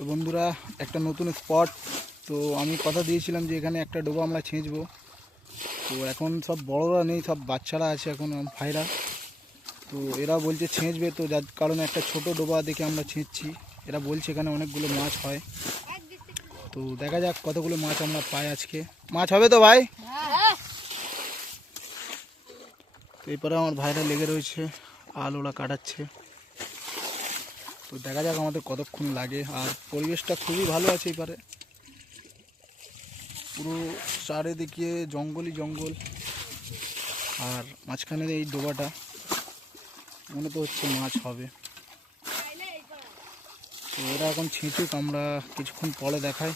তো বন্ধুরা, একটা নতুন স্পট। তো আমি কথা দিয়েছিলাম যে এখানে একটা ডোবা আমরা ছেঁচবো। তো এখন সব বড়রা নেই, সব বাচ্চারা আছে এখন ভাইরা। তো এরা বলছে ছেঁচবে, তো যার কারণে একটা ছোট ডোবা দেখে আমরা ছেঁচছি। এরা বলছে এখানে অনেকগুলো মাছ হয়। তো দেখা যাক কতগুলো মাছ আমরা পাই আজকে। মাছ হবে তো ভাই? তো এরপরে আমার ভাইরা লেগে রয়েছে, আলুলা কাটাচ্ছে। তো দেখা যাক আমাদের কতক্ষণ লাগে। আর পরিবেশটা খুবই ভালো আছে এবারে, পুরো চারিদিকে জঙ্গলই জঙ্গল। আর মাঝখানে এই ডোবাটা, মনে তো হচ্ছে মাছ হবে। তো ওরা এখন ছেঁচুক, আমরা কিছুক্ষণ পরে দেখাই।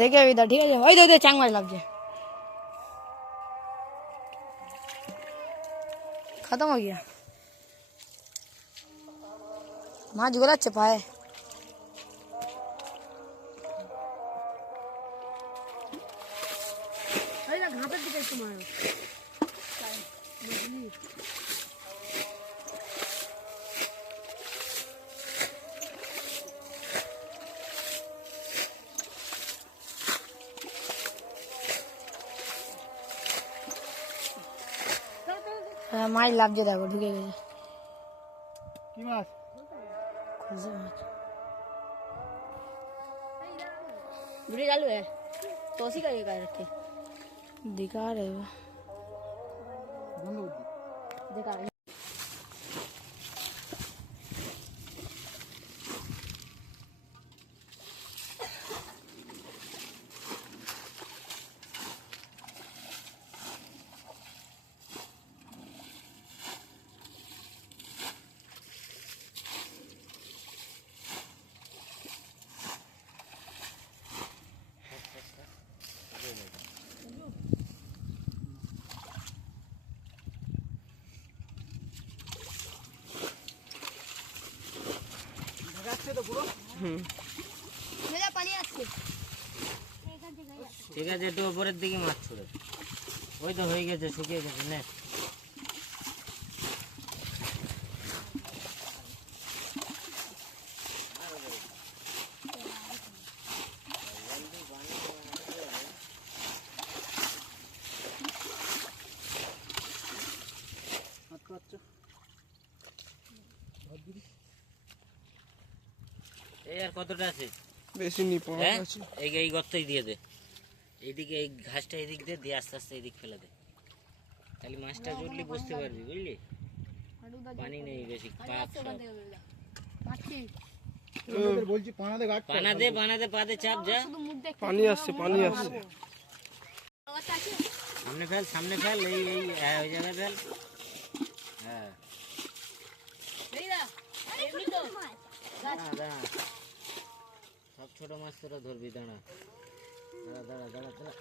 देखे अभी इधर ठीक है वही दे चांग माछ लग जाए खत्म हो गया माछ गोला चपाए মাছ লাগছে দেখো ঢুকে গেছে কি মাছ? খুঁজে মাছ वीडियो चालू है तो उसी का ये कर रखे दिखा रहे हो दिखा रहे ঠিক আছে, একটু উপরের দিকে মাছ ছড়ে ওই তো হয়ে গেছে, শুকিয়ে গেছে নে। এই আর কতটা আছে? বেশি নি, এই গর্তই দিয়ে দে, এইদিকে এই ঘাসটা এদিক দিয়ে আস্তে আস্তে এদিক ফেলে দে, তাহলে মাছটা জলদি বুঝতে পারবি, বুঝলি? পানি নেই বেশি, বলছি পানাতে ঘাট, পানাতে পাতে চাপ যা, পানি আসছে সামনে ফেল এই হ্যাঁ ওই জায়গায় ফেল। হ্যাঁ দাঁড়া, সব ছোট মাছ তোরা ধরবি, দাঁড়া দাঁড়া দাঁড়া দাঁড়া,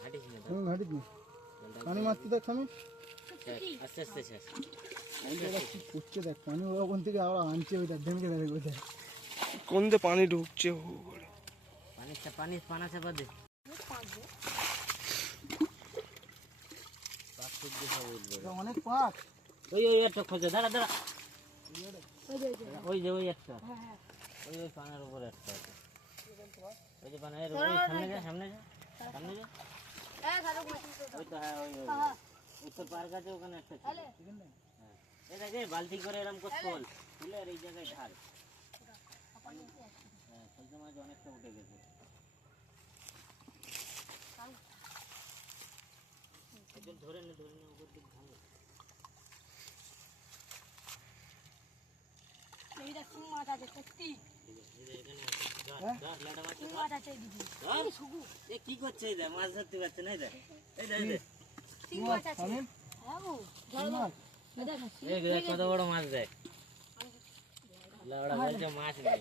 ঘাটিস না, পানি মারতে দেখ আমি আস্তে আস্তে শেষ করছে, দেখ পানি ওখান থেকে আবার আনছে, ওইটা ডেমকে দেবে কোথায় কোন দিয়ে পানি ঢুকছে, পানা চাপা দে, অনেক পাক। ওই একটা খোঁজে, দাঁড়া ওই যে ওই একটা, ওই পানার উপরে একটা আছে, ওই যে পানা, সামনে যা ওই তো, হ্যাঁ ওই উত্তর পার কাছে ওখানে একটা ছিল। হ্যাঁ এই দেখ, বালতি করে এরকম করতে বল, তুলে আর এই জায়গায় ঢাল। হ্যাঁ ফলতে মাছ অনেকটা উঠে গেছে, ধরে নে উপর দিক ভালো। এই দেখ সিং মাছ আছে সত্যি ধর লেটা মাছ সিং মাছ আছে দিদি ধর। এ কি করছে এই দেখ মাছ ধরতে পারছে না এই দেখ এই দেখ এই দেখ সিং মাছ আছে হ্যাঁ গো ধরো ধরো। এই দেখ এই দেখ কত বড় মাছ দেখ লাউড়া বলছে মাছ নেই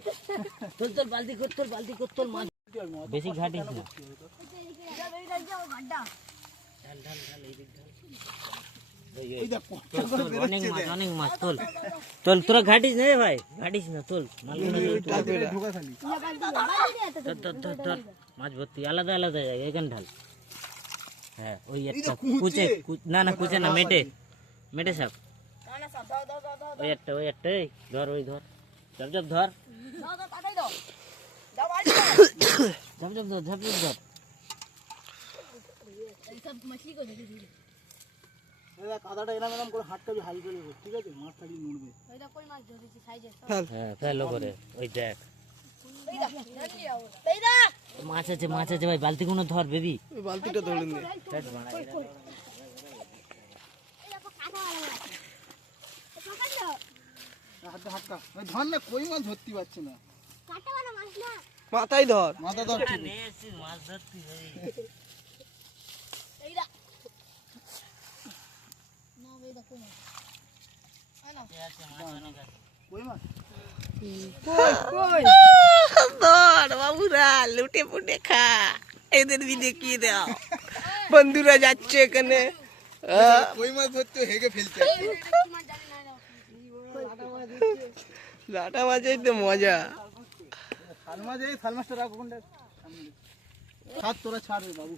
তোল তোল বালতি কর তোল মাছ বেশি ঘাটিস না এই যাও গাড্ডা ঢাল ঢাল ঢাল এই দিক ঢাল এই দেখ তোল, তোল, অনেক মাছ তোল তোল তোরা ঘাটিস না রে ভাই ঘাটিস না তোল মালগুলো তোল, তোল। ঢোকা খালি ধর ধর ধর ধর মাছ ভর্তি আলাদা আলাদা জায়গায় এখানে ঢাল হ্যাঁ ওই একটা কুচে। না না কুচে না মেটে সাপ না না সব দাও দাও দাও দাও ওই একটা এই ধর ওই ধর ঝপ ঝপ ধর দাও দাও তাড়াতাড়ি দাও দাও বাড়ি ঝপ ঝপ ধর এই সব মাছলি কো দেখি এই দেখ কাদাটা এরম এরম করে হাতটা হাই করে নেবে, ঠিক আছে মাছ থাকি নড়বে। ওই দেখ কই মাছ ধরেছি সাইজে হ্যাঁ ফেলো করে ওই দেখ এই দেখ ধরলি আও এই দেখ মাছ আছে ভাই বালতি কোনো ধর বেবি ওই বালতিটা ধরে নে। ফেট বাড়া এই দেখো কাটা वाला পকড় দাও হাতটা হাতটা ওই ধর না, কই মাছ ধরতে পারছে না। কাটা वाला মাছ না মাথায় ধর। মাথা ধর ঠিক। নে এসে মাছ ধরতি ভাই এই দেখ না এই দেখ কই মাছ আনা আছে মাছ অনেক আছে কই মাছ ধর বাবুরা লুটে পুটে খা, এদের বি দেখিয়ে দাও। বন্ধুরা যাচ্ছে এখানে। কই মাছ ধরতে হেগে ফেলছে। কি মাছ জানি না লাটা মাছেই তো মজা। শাল মাছ, এই শাল মাছটা রাখ ওখানটা। ছাড় তোরা ছাড় রে বাবু।